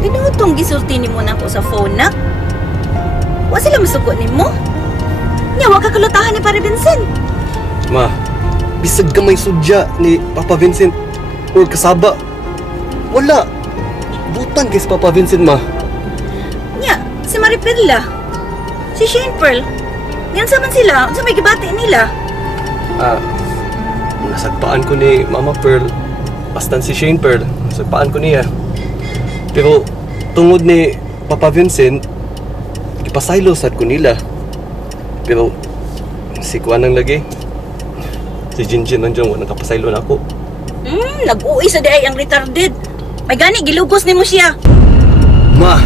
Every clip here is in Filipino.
Tinutong gisulti ni mo na ko sa phone na. Wa sila masuko ni mo. Nya, wa ka kalutahan ni Pare Vincent. Ma, bisag gamay sudya ni Papa Vincent or kasaba. Wala. Butang kay Papa Vincent, ma. Nya, si Maripirla, si Shane Pearl, yan saman sila, sa may gibati nila. Nasagpaan ko ni Mama Pearl. Bastan si Shane Pearl. Nasagpaan ko niya. Pero tungod ni Papa Vincent, ipasaylo sad ko nila. Pero si Kuan ang lagi. Si Jinjin nandiyan, walang kapasaylo na ako. Nag-uwi sa day ang retarded. May gani, gilugos ni mo siya. Ma,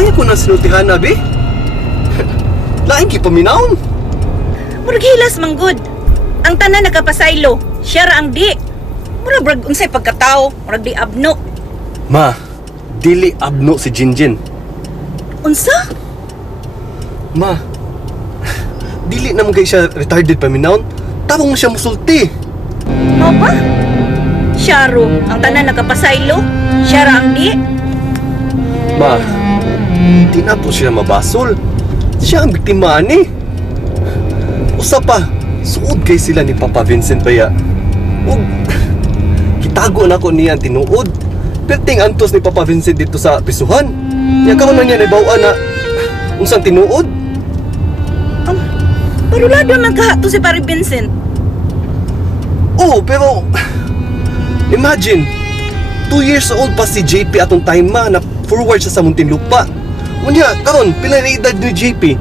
ayaw ko nang sinultihan na, be. Laing kipaminaon. Murag hilas manggod. Ang tanan nagkapasaylo, siya ra ang di. Murag brag unsay pagkatao, murag di abno. Ma, dili abno si Jinjin. Unsa? Ma, dili naman kay siya retarded paminaon. Tawag mo siya musulti. Mao ba? Siya ro, ang tanan nagkapasaylo, siya ra ang di. Ma, di na po siya mabasol. Siya ang biktima ni. Usa pa, suod kay sila ni Papa Vincent baya. Ug kitago na ko niya ang tinuod. Perting antos ni Papa Vincent dito sa bisuhan. Nya kaon na niya naibaw-an na unsang tinuod. Parulado man kahato si Pare Vincent. Oh, pero imagine 2 years old pa si JP atong time ma na forward siya sa Muntinlupa. Unya, karon pila na edad ni JP?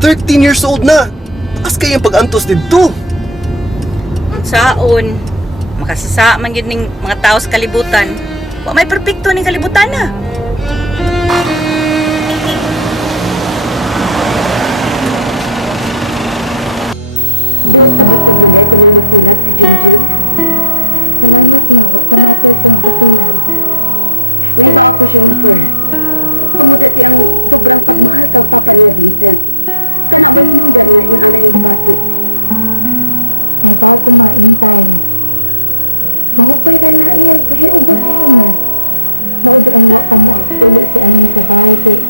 13 years old na. Taas kayang pag-antos dito. Saon, makasasa man yun ng mga tao sa kalibutan. Wa may perpekto ning kalibutan na. Doon sa bukod na ko nang masilag si Jinjin. Salamat na, wa tamapil siyang kasilag. Ngay ba ako siyang Pearl? Tumuda siyang sobrang pagmahal kang papa niya Vincent. Kana ba hinungdan nga ingon anay yung gibati? Naibaw ko maing time. Mahupay na na iyang kahit ubos ni Elmer. Maudi ang wa pa mo uli si Elmer sa bahay kay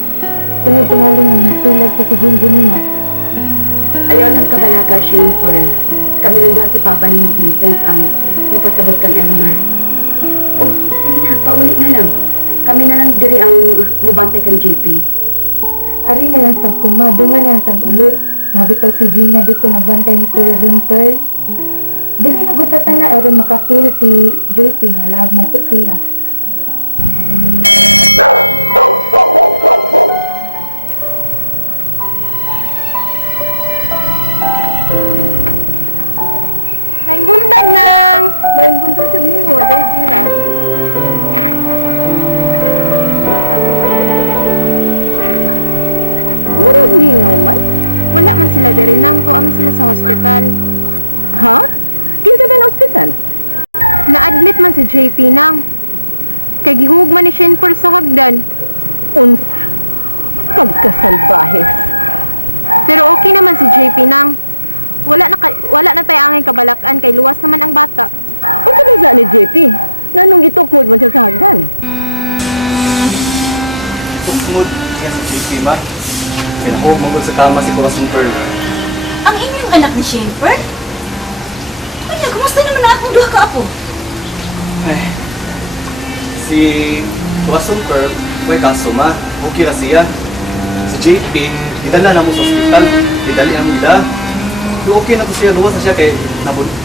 tungod tingali nga nasilag pa si Jinjin niya. Ayaw lang kabalaga siyang Pearl. Kami lang doon si papa ni mo Vincent ang mapasabot kang Elmer. Oh, sige na, pauli na lang. Kami na lang diri ang mubantay kang JP. Ari na lang sab kuma, dungan na ang tag-uli. Nabitaw si Gina dito nagbantay ni Corazon Pearl. Dili lang gutatan na aron makafeel si JP nga love na to siya. Maing buntag nang! Bayan punta sa mo, dahil Gina. Murag lingaw man? Wala man sila diri nang, tuwa man sila sa hospital. Ha? Kinsa ba na ospital? Na-admit man si JP nang. Kay gihug man ni Shenper sa hagdan. Unsa? Pagkasalbahes. Pero okay naman si JP nang. Wala na tayo angay kabalakan kay luwas naman ang bata. Unsa ba sa ni JP? Nanong gitukod man siya sa hagdan? Tungod siya si JP, ma. Kaya ako magod sa kama si Corazon Pearl. Ang inyong anak ni Shane Pearl? Ay, kumusta naman na akong duha ka apo? Ay, si Corazon Pearl, may kaso, ma. Okay na siya. Si JP, idala na mo sa ospital. Idali ang ida. Pero okay na to siya. Luwas na siya kay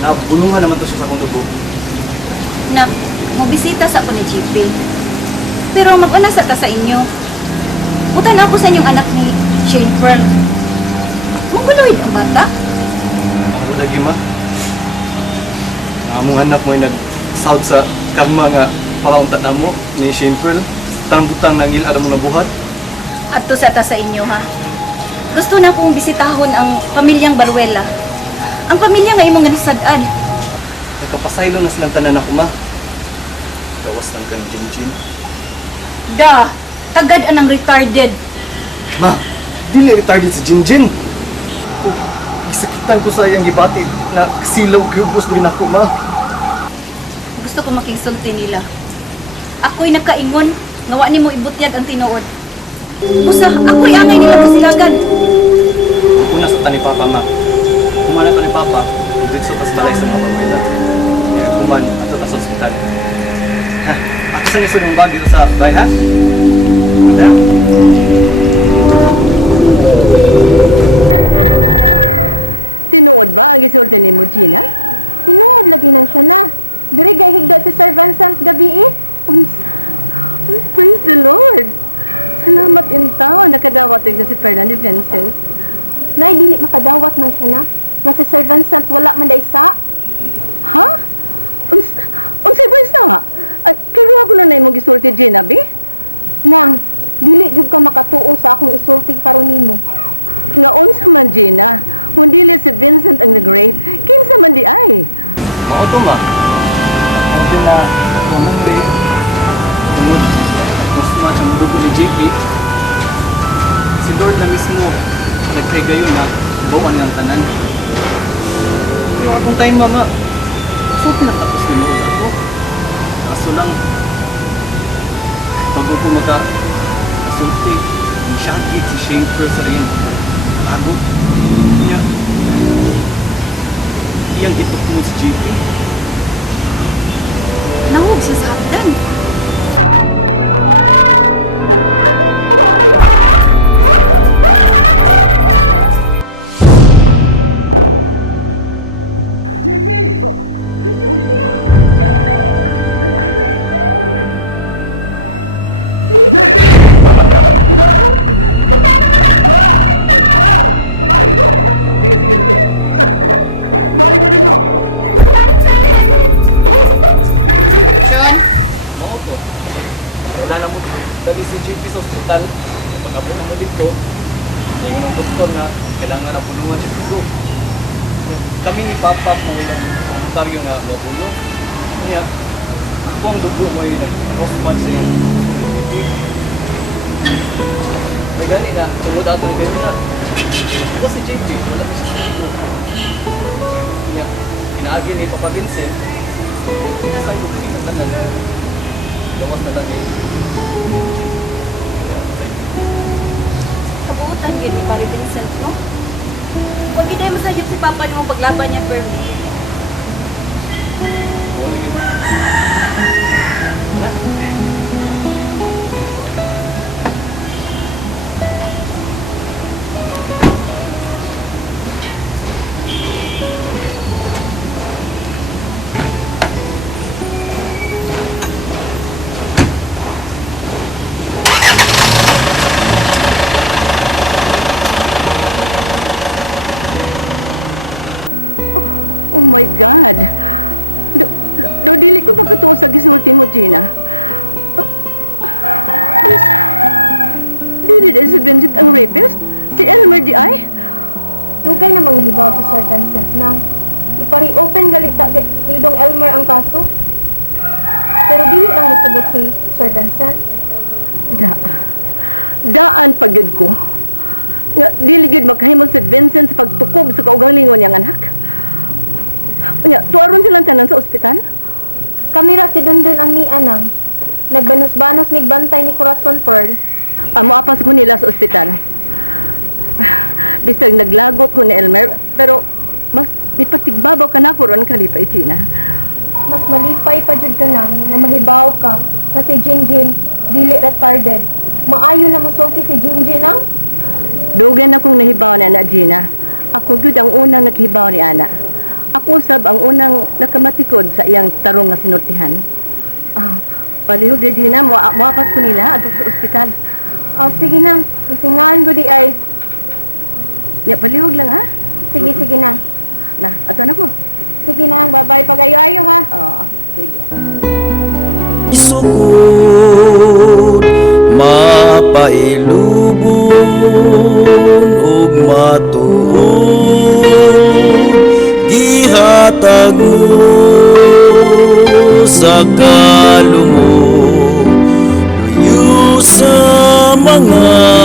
nabulungan naman to siya sa kong dugo. Na, mabisita sa ako ni JP. Pero mag-unasa ka sa inyo. Utan ako sa inyong anak ni Shane Pearl. Mongoloid ang bata? Ano lagi, ma? Among anak mo ay nag-south sa karma nga palauntat na mo ni Shane Pearl. Tangbutang nang ilara mo na buhat. Adto sa ta sa inyo ha. Gusto na kong bisitahon ang pamilyang Baruela. Ang pamilya nga imong ganisadad. Nagkapasaylo na silang tanan ako, ma. Gawas lang kang Jinjin. Da, tagad anang retarded. Ma, dili retarded si Jinjin. gisakitan ko sa iyang gibati na silaw kayubos din ako, ma. Gusto ko makingsulti nila. Ako'y nakaingon, nga wa nimo ibutyag ang tinuod. Usa, ako'y angay nila kasilagan. Una sa tani Papa, ma. Kumana to ni Papa, dito sa balay sa mga pamilya. Kaya kuman, ato ka sa ospital. Ha, ako sa iso ng bag dito sa bahay, ha? Ada? Tinuod ba ang gisulti ni mo, Gina? Tinuod lagi nang siya na. Diri gay higdo si Sir Vincent gabi eh. Praise the Lord! Salamat in taon nakadawat na si Perla ni Vincent. Nay, dili makadawat man siya na. Nga si Sir Vincent wala man daysa. Ha? Unsay ba isa? Klaro ako na imong gisulti, Gina, bi? Nang, dili jud ka makatuo sa akong isulti karon nimo. Nga unsa man, Gina? Kung dili si Vincent ang nag-rape, kinsa man di ay? Oo to, ma. Ako din na kumang rin. Tungod, gusto mo siya mudugo ni JP. Si Lord na mismo, nagkay na bawan ng tanan. Pero akong time, mama. So, pinatapos ni mo ako. Kaso lang, bago ko sulti, ni Shaggy, si Shane Pearl sa rin. Bago niya. Iyang itok mo si JP. Nahog siya sa hagdan. Sige, sige, sige. Balik mo dito! Sean! Oo po. Wala na mo dali si JP sa ospital. Pag-abo na mo dito, yung ng doktor na kailangan na pulungan siya dito. Kami ni Papa po yung komentaryo na mabulong. Kaya, ako ang dugo mo yung nag-crossman sa yung may gani na, tungod ato ni gani na. Ito si JP, wala siya sa dito. Kaya, pinaagi ni Papa Vincent, isang dugo ni Katanan. Gawas na lang eh. Kabuutan yun ni Pare Vincent, no? Huwag gid ay masayop si Papa ni mo paglaban niya, Perm. Oh my God! Dili ko makatuo sa gisulti mo, Gina. Dili si Vincent ang rapist? Si Elmer di ay? Dugay namang nahibaw si Sir Vincent nang ipari-open galita ni Dong Elmer ang kaso. Pero dili lang nasubot si Sir Vincent. Daan pagyud ko. Nga dili gyud makahimo si Vincent sa pagtukob sa kaugalingon niyang anak. Nya, tuaron silang tanan sa ospital? Kamira si Dundun ang ni Anang. Nagbanos-banos mig bantay ni Corazon Pearl. Amo apas ko nila sa ospital. Bisag naglagot ko ni Elmer, pero mas mipatigbabaw ka na ko ron kalipay, Gina. Mas malipay pa jud ka nang nga mahibaw ka na si Jinjin dili retarded. Maayo na mosulti si Jinjin ang Dugan akong nahibaw ni Ana Gina. Ako gyud ang unang naghibaw ni Ana. Ako sab ang unang nakamatikod sa iyang tarong nga sinultihan. Palihog di Gina, muapas ko nila adto sa ospital. sige nang, singahan ko di ay. Ya, palihog lang ha. Sige nang. Na, ato na ko. Sige nang, bye-bye pag-ayo-ayo ha. Oo, sige. Isukod mapailubon ug matuod gihatag mo sa kalumog luyo sa mga